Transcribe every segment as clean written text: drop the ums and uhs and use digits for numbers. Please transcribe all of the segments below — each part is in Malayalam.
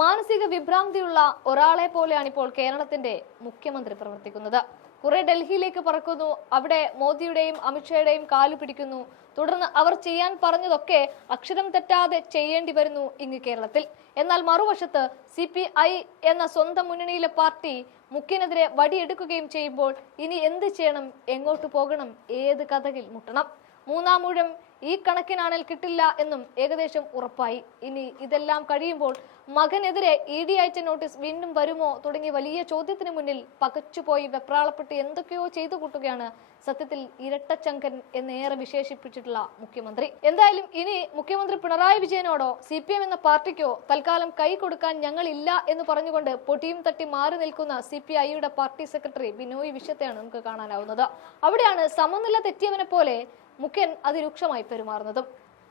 മാനസിക വിഭ്രാന്തിയുള്ള ഒരാളെ പോലെയാണ് ഇപ്പോൾ കേരളത്തിന്റെ മുഖ്യമന്ത്രി പ്രവർത്തിക്കുന്നത്. കുറെ ഡൽഹിയിലേക്ക് പറക്കുന്നു, അവിടെ മോദിയുടെയും അമിത്ഷായുടെയും കാലു പിടിക്കുന്നു. തുടർന്ന് അവർ ചെയ്യാൻ പറഞ്ഞതൊക്കെ അക്ഷരം തെറ്റാതെ ചെയ്യേണ്ടി വരുന്നു ഇങ്ങ് കേരളത്തിൽ. എന്നാൽ മറുവശത്ത് CPI എന്ന സ്വന്തം മുന്നണിയിലെ പാർട്ടി മുഖ്യനെതിരെ വടിയെടുക്കുകയും ചെയ്യുമ്പോൾ ഇനി എന്ത് ചെയ്യണം, എങ്ങോട്ട് പോകണം, ഏത് കഥകിൽ മുട്ടണം? മൂന്നാം ഊഴം ഈ കണക്കിനാണെങ്കിൽ കിട്ടില്ല എന്നും ഏകദേശം ഉറപ്പായി. ഇനി ഇതെല്ലാം കഴിയുമ്പോൾ മകനെതിരെ ED അയച്ച നോട്ടീസ് വീണ്ടും വരുമോ തുടങ്ങിയ വലിയ ചോദ്യത്തിന് മുന്നിൽ പകച്ചുപോയി വെപ്രാളപ്പെട്ട് എന്തൊക്കെയോ ചെയ്തു കൂട്ടുകയാണ് സത്യത്തിൽ ഇരട്ടച്ചങ്കൻ എന്നേറെ വിശേഷിപ്പിച്ചിട്ടുള്ള മുഖ്യമന്ത്രി. എന്തായാലും ഇനി മുഖ്യമന്ത്രി പിണറായി വിജയനോടോ CPM എന്ന പാർട്ടിക്കോ തൽക്കാലം കൈ കൊടുക്കാൻ ഞങ്ങളില്ല എന്ന് പറഞ്ഞുകൊണ്ട് പൊട്ടിയും തട്ടി മാറി നിൽക്കുന്ന CPIയുടെ പാർട്ടി സെക്രട്ടറി ബിനോയ് വിശ്വത്തെയാണ് നമുക്ക് കാണാനാവുന്നത്. അവിടെയാണ് സമനില തെറ്റിയവനെ പോലെ മുഖ്യൻ അതിരൂക്ഷമായി പെരുമാറുന്നതും.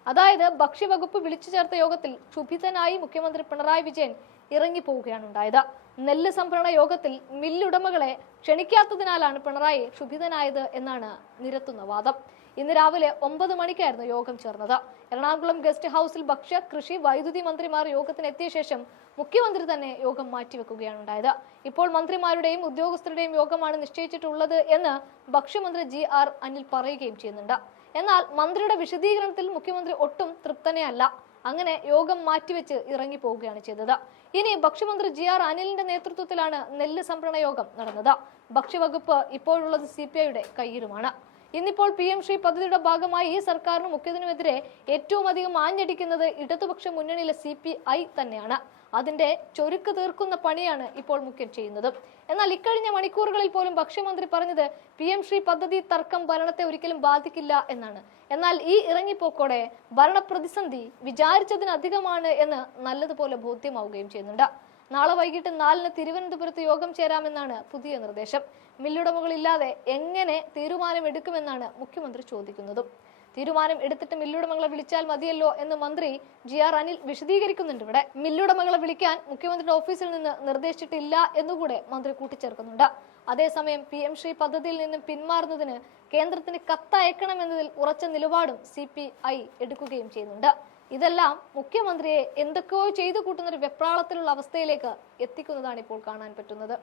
അതായത് ഭക്ഷ്യവകുപ്പ് വിളിച്ചു ചേർത്ത യോഗത്തിൽ ക്ഷുഭിതനായി മുഖ്യമന്ത്രി പിണറായി വിജയൻ ഇറങ്ങിപ്പോവുകയാണ് ഉണ്ടായത്. നെല്ല് സംഭരണ യോഗത്തിൽ മില്ലുടമകളെ ക്ഷണിക്കാത്തതിനാലാണ് പിണറായി ക്ഷുഭിതനായത് എന്നാണ് നിരത്തുന്ന വാദം. ഇന്ന് രാവിലെ 9 മണിക്കായിരുന്നു യോഗം ചേർന്നത്. എറണാകുളം ഗസ്റ്റ് ഹൌസിൽ ഭക്ഷ്യ, കൃഷി, വൈദ്യുതി മന്ത്രിമാർ യോഗത്തിന് എത്തിയ ശേഷം മുഖ്യമന്ത്രി തന്നെ യോഗം മാറ്റിവെക്കുകയാണ് ഉണ്ടായത്. ഇപ്പോൾ മന്ത്രിമാരുടെയും ഉദ്യോഗസ്ഥരുടെയും യോഗമാണ് നിശ്ചയിച്ചിട്ടുള്ളത് എന്ന് ഭക്ഷ്യമന്ത്രി GR അനിൽ പറയുകയും ചെയ്യുന്നുണ്ട്. എന്നാൽ മന്ത്രിയുടെ വിശദീകരണത്തിൽ മുഖ്യമന്ത്രി ഒട്ടും തൃപ്തനേ അല്ല. അങ്ങനെ യോഗം മാറ്റിവെച്ച് ഇറങ്ങി പോവുകയാണ് ചെയ്തത്. ഇനി ഭക്ഷ്യമന്ത്രി GR അനിലിന്റെ നേതൃത്വത്തിലാണ് നെല്ല് സംഭരണ യോഗം നടന്നത്. ഭക്ഷ്യവകുപ്പ് ഇപ്പോഴുള്ളത് CPIയുടെ കയ്യിലുമാണ്. ഇന്നിപ്പോൾ PM ശ്രീ പദ്ധതിയുടെ ഭാഗമായി ഈ സർക്കാരിനും മുഖ്യത്തിനുമെതിരെ ഏറ്റവും അധികം ആഞ്ഞടിക്കുന്നത് ഇടതുപക്ഷ മുന്നണിയിലെ CPI തന്നെയാണ്. അതിന്റെ ചൊരുക്ക് തീർക്കുന്ന പണിയാണ് ഇപ്പോൾ മുഖ്യൻ ചെയ്യുന്നത്. എന്നാൽ ഇക്കഴിഞ്ഞ മണിക്കൂറുകളിൽ പോലും ഭക്ഷ്യമന്ത്രി പറഞ്ഞത് PM ശ്രീ പദ്ധതി തർക്കം ഭരണത്തെ ഒരിക്കലും ബാധിക്കില്ല എന്നാണ്. എന്നാൽ ഈ ഇറങ്ങിപ്പോക്കോടെ ഭരണ പ്രതിസന്ധി വിചാരിച്ചതിനധികമാണ് എന്ന് നല്ലതുപോലെ ബോധ്യമാവുകയും ചെയ്യുന്നുണ്ട്. നാളെ വൈകിട്ട് 4-ന് തിരുവനന്തപുരത്ത് യോഗം ചേരാമെന്നാണ് പുതിയ നിർദ്ദേശം. മില്ലുടമകളില്ലാതെ എങ്ങനെ തീരുമാനമെടുക്കുമെന്നാണ് മുഖ്യമന്ത്രി ചോദിക്കുന്നതും. തീരുമാനം എടുത്തിട്ട് മില്ലുടമകളെ വിളിച്ചാൽ മതിയല്ലോ എന്ന് മന്ത്രി GR അനിൽ വിശദീകരിക്കുന്നുണ്ട്. ഇവിടെ മില്ലുടമകളെ വിളിക്കാൻ മുഖ്യമന്ത്രിയുടെ ഓഫീസിൽ നിന്ന് നിർദ്ദേശിച്ചിട്ടില്ല എന്നുകൂടെ മന്ത്രി കൂട്ടിച്ചേർക്കുന്നുണ്ട്. അതേസമയം PM ശ്രീ പദ്ധതിയിൽ നിന്നും പിന്മാറുന്നതിന് കേന്ദ്രത്തിന് കത്തയക്കണമെന്നതിൽ ഉറച്ച നിലപാടും CPI എടുക്കുകയും ചെയ്യുന്നുണ്ട്. ഇതെല്ലാം മുഖ്യമന്ത്രിയെ എന്തൊക്കെയോ ചെയ്തു കൂട്ടുന്ന ഒരു വെപ്രാളത്തിലുള്ള അവസ്ഥയിലേക്ക് എത്തിക്കുന്നതാണ് ഇപ്പോൾ കാണാൻ പറ്റുന്നത്.